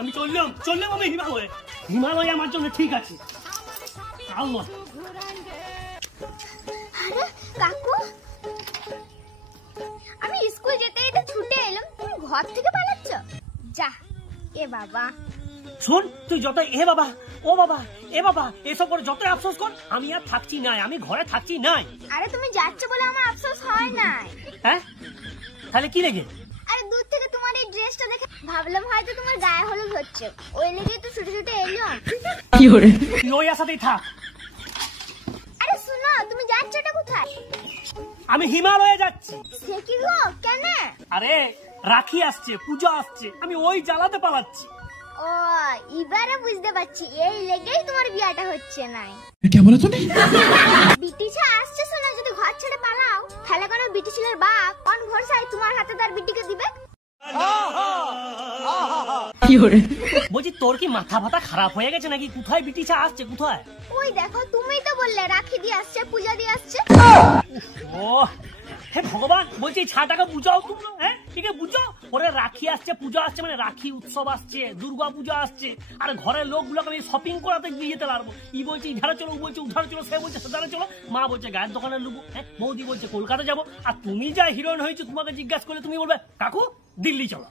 আমি চললাম আমি হিমালয়ে। হিমালয় আমার জন্য ঠিক আছে। আল্লাহ আরে কাকু, আমি স্কুল যেতে যেতে ছুটে এলাম, তুমি ঘর থেকে পালাচ্ছ? যা এ বাবা। শোন, তুই যত এ বাবা ও বাবা এ বাবা এসব করে যতই আফসোস কর, আমি আর থাকছি নাই, আমি ঘরে থাকছি নাই। আরে তুমি যাচ্ছ বলে আমার আফসোস হয় নাই। হ্যাঁ তাহলে কি লেগে? আরে দূর থেকে তোমার এই ড্রেসটা দেখে ভাবলাম হয়তো তোমার গায়ে হলুদ হচ্ছে, ওই লেগে তো ছুটে ছুটে এলাম। কি করে তুই ওই আশাতেই থাক। আরে শোনো, তুমি যাচ্ছটা কোথায়? আমি হিমালয়ে যাচ্ছি। সে কি গো, কেন? আরে রাখি আসছে, পূজা আসছে, আমি ওই জ্বালাতে পালাচ্ছি। ও এবারে বুঝতে পারছি, এই লেগেই তোমার বিয়াটা হচ্ছে নাই। क्या बोला तूने? বিটিছা আসছে, শোনা যদি ঘর ছেড়ে পালাও তাহলে কোনো বিটি ছেলের বাপ কোন ভরসায় তোমার হাতে তার বিটিকে দিবে? বলছি তোর কি মাথা ফাতা খারাপ হয়ে গেছে নাকি? কোথায় বিটিছা আসছে, কোথায়? ওই দেখো, তুমিই তো বললে রাখি দিয়ে আসছে, পূজা দিয়ে আসছে। ও হে ভগবান, বলছি ছাটাকে বুঝাও তুমি। হ্যাঁ ঠিক আছে বুঝাও। ওরে রাখি আসছে, পূজা আসছে, মানে রাখি উৎসব আসছে, দুর্গা পূজা আসছে, আর ঘরের লোকগুলোকে আমি শপিং করাতে দিয়ে যেতে পারবো। ই বলছে ইধারে চলো, ও বলছে উধারে চলো, সে বলছে সেধারে চলো, মা বলছে গায়ের দোকানে লুবো, হ্যাঁ বৌদি বলছে কলকাতা যাবো, আর তুমি যা হিরোইন হয়েছো তোমাকে জিজ্ঞাসা করলে তুমি বলবে কাকু দিল্লি চলো।